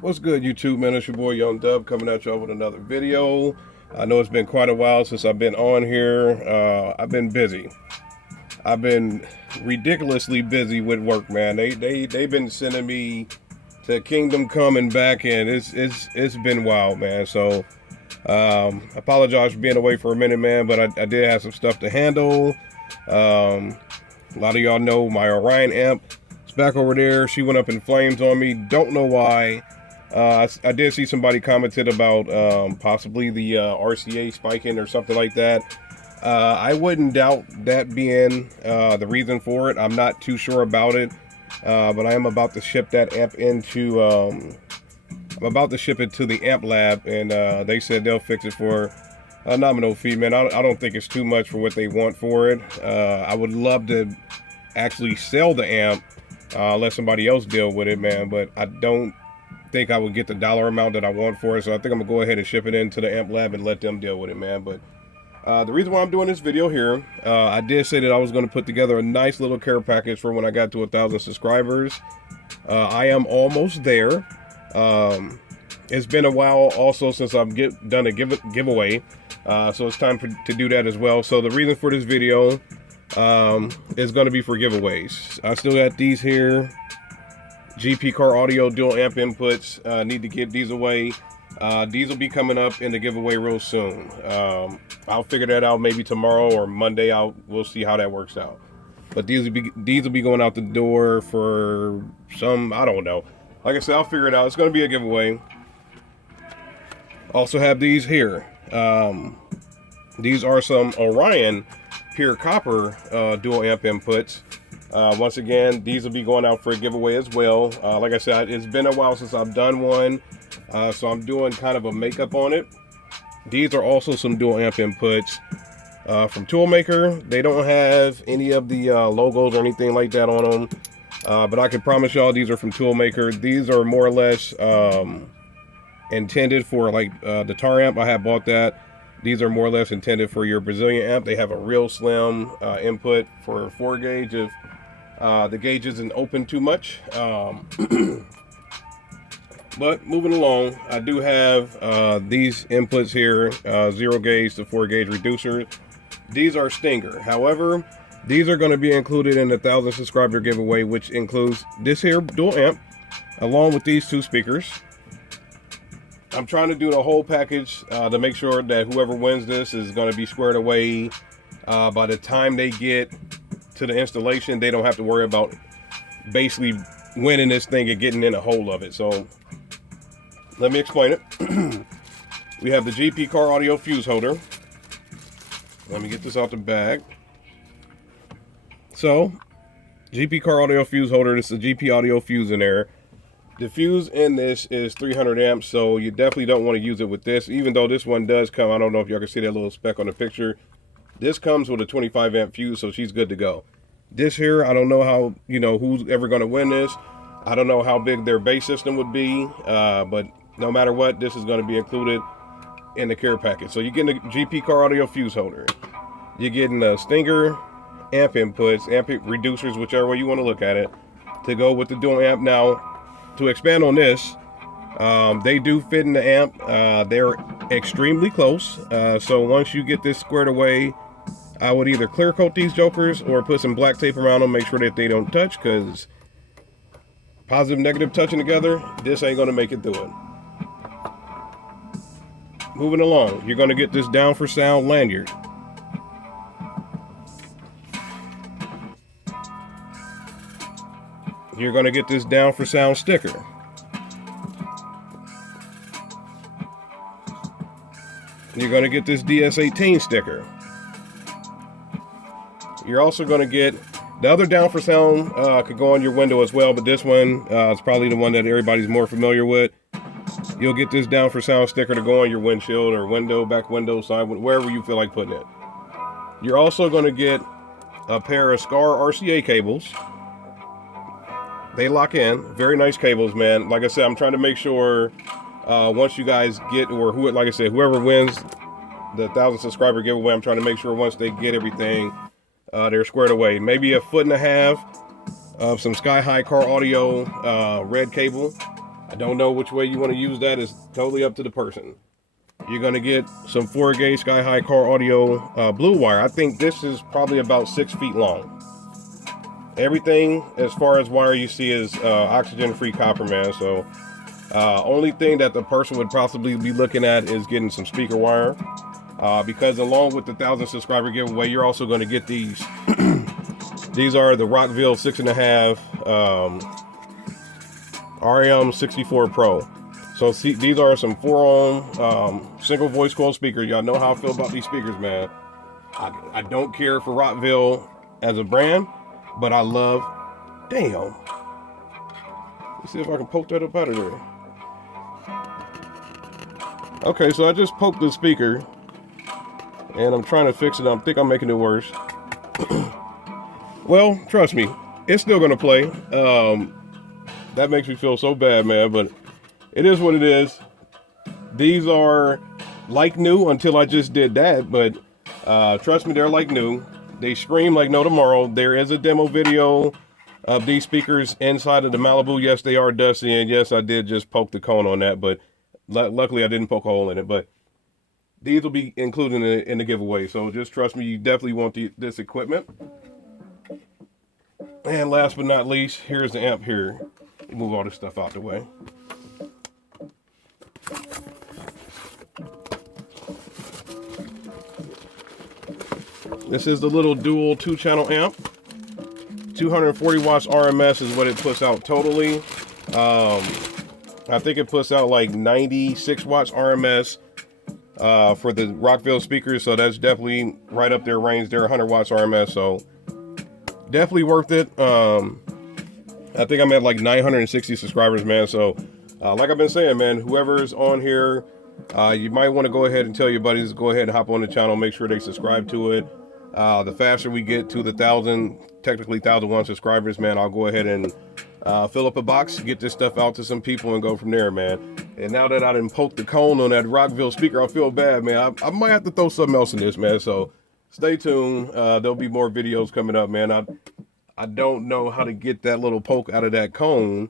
What's good, YouTube, man? It's your boy Young Dub coming at y'all with another video. I know it's been quite a while since I've been on here. I've been busy. I've been ridiculously busy with work, man. They've been sending me to Kingdom Come and back, and it's been wild, man. So apologize for being away for a minute, man. But I did have some stuff to handle. A lot of y'all know my Orion amp. It's back over there. She went up in flames on me. Don't know why. I did see somebody commented about possibly the RCA spiking or something like that. I wouldn't doubt that being the reason for it. I'm not too sure about it, but I am about to ship that amp into. I'm about to ship it to the amp lab, and they said they'll fix it for a nominal fee, man. I don't think it's too much for what they want for it. I would love to actually sell the amp, let somebody else deal with it, man. But I don't think I would get the dollar amount that I want for it, so I think I'm gonna go ahead and ship it into the amp lab and let them deal with it, man. But the reason why I'm doing this video here, I did say that I was going to put together a nice little care package for when I got to 1,000 subscribers. I am almost there. It's been a while also since I've done a giveaway, so it's time to do that as well. So the reason for this video is going to be for giveaways. I still got these here. GP car audio dual amp inputs. Need to give these away. These will be coming up in the giveaway real soon. I'll figure that out maybe tomorrow or Monday. We'll see how that works out. But these will be going out the door for some, I don't know. Like I said, I'll figure it out. It's going to be a giveaway. Also have these here. These are some Orion pure copper dual amp inputs. Once again, these will be going out for a giveaway as well. Like I said, it's been a while since I've done one, so I'm doing kind of a makeup on it. These are also some dual amp inputs from Toolmaker. They don't have any of the logos or anything like that on them, but I can promise y'all these are from Toolmaker. These are more or less intended for like the tar amp. I have bought that. These are more or less intended for your Brazilian amp. They have a real slim input for 4 gauge if the gauge isn't open too much. But moving along, I do have these inputs here, 0 gauge to 4 gauge reducer. These are Stinger. However, these are going to be included in the 1,000 subscriber giveaway, which includes this here dual amp, along with these 2 speakers. I'm trying to do the whole package to make sure that whoever wins this is going to be squared away by the time they get to the installation. They don't have to worry about basically winning this thing and getting in a hold of it. So let me explain it. We have the GP car audio fuse holder. Let me get this out the bag. So GP car audio fuse holder, this is a GP audio fuse in there. The fuse in this is 300 amps, so you definitely don't want to use it with this, even though this one does come, I don't know if y'all can see that little speck on the picture. This comes with a 25 amp fuse, so she's good to go. This here, I don't know how, who's ever going to win this. I don't know how big their base system would be, but no matter what, this is going to be included in the care package. So you're getting a GP car audio fuse holder. You're getting a Stinger amp inputs, amp reducers, whichever way you want to look at it, to go with the dual amp. Now, to expand on this, they do fit in the amp. They're extremely close. So once you get this squared away, I would either clear coat these jokers or put some black tape around them, make sure that they don't touch, because positive and negative touching together, this ain't gonna make it through it. Moving along, you're gonna get this down for sound lanyard. You're going to get this down for sound sticker. You're going to get this DS18 sticker. You're also going to get the other down for sound could go on your window as well, but this one is probably the one that everybody's more familiar with. You'll get this down for sound sticker to go on your windshield or window, back window, side, wherever you feel like putting it. You're also going to get a pair of Scar RCA cables. They lock in. Very nice cables, man. Like I said, I'm trying to make sure once you guys get, or like I said, whoever wins the 1,000 subscriber giveaway, I'm trying to make sure once they get everything, they're squared away. Maybe 1.5 feet of some Sky High car audio red cable. I don't know which way you want to use that. It's totally up to the person. You're going to get some 4-gauge Sky High Car Audio blue wire. I think this is probably about 6 feet long. Everything as far as wire you see is oxygen-free copper, man. So only thing that the person would possibly be looking at is getting some speaker wire. Because along with the 1,000 subscriber giveaway, you're also going to get these. These are the Rockville 6.5 RM64 Pro. So see, these are some 4-ohm single voice coil speakers. Y'all know how I feel about these speakers, man. I don't care for Rockville as a brand, but I love. Damn. Let's see if I can poke that up out of there. Okay, so I just poked the speaker, and I'm trying to fix it. I think I'm making it worse. Well, trust me, it's still gonna play. That makes me feel so bad, man, but it is what it is. These are like new until I just did that, but trust me, they're like new. They scream like no tomorrow. There is a demo video of these speakers inside of the Malibu. Yes, they are dusty, and yes, I did just poke the cone on that, but luckily I didn't poke a hole in it. But these will be included in the giveaway, so just trust me, you definitely want this equipment. And last but not least, here's the amp here. Move all this stuff out the way. This is the little dual 2-channel amp. 240 watts RMS is what it puts out totally. I think it puts out like 96 watts RMS for the Rockville speakers, so that's definitely right up their range. They're 100 watts RMS, so definitely worth it. I think I'm at like 960 subscribers, man. So like I've been saying, man, whoever's on here, you might want to go ahead and tell your buddies, go ahead and hop on the channel, make sure they subscribe to it. The faster we get to the 1,000, technically 1,001 subscribers, man, I'll go ahead and fill up a box, get this stuff out to some people, and go from there, man. And now that I done poked the cone on that Rockville speaker, I feel bad, man. I might have to throw something else in this, man. So stay tuned. There'll be more videos coming up, man. I don't know how to get that little poke out of that cone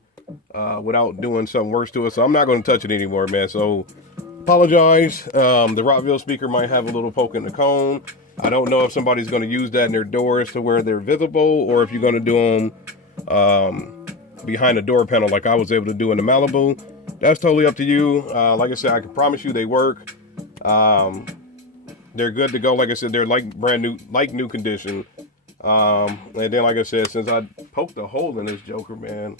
without doing something worse to it, so I'm not going to touch it anymore, man. So apologize. The Rockville speaker might have a little poke in the cone. I don't know if somebody's going to use that in their doors to where they're visible, or if you're going to do them behind the door panel like I was able to do in the Malibu. That's totally up to you. Like I said, I can promise you they work. They're good to go. Like I said, they're like brand new, like new condition. And then, like I said, since I poked a hole in this joker, man.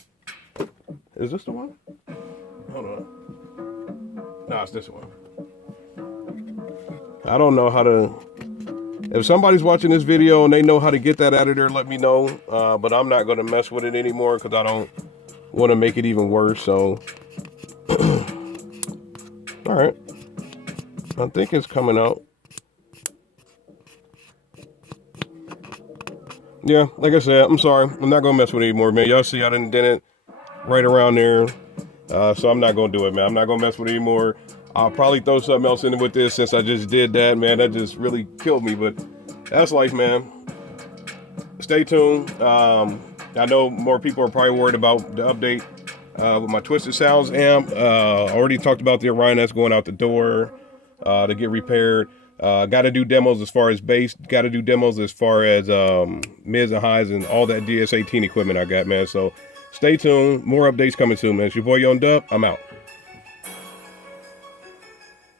Is this the one? Hold on. No, it's this one. I don't know how to. If somebody's watching this video and they know how to get that out of there, let me know. But I'm not going to mess with it anymore because I don't want to make it even worse. So, all right. I think it's coming out. Yeah, like I said, I'm sorry. I'm not going to mess with it anymore, man. Y'all see I done did it right around there. So I'm not going to do it, man. I'm not going to mess with it anymore. I'll probably throw something else in with this since I just did that, man. That just really killed me, but that's life, man. Stay tuned. I know more people are probably worried about the update with my Twisted Sounds amp. I already talked about the Orion that's going out the door to get repaired. Got to do demos as far as bass. Got to do demos as far as mids and highs and all that DS18 equipment I got, man. So stay tuned. More updates coming soon, man. It's your boy Young Dub. I'm out.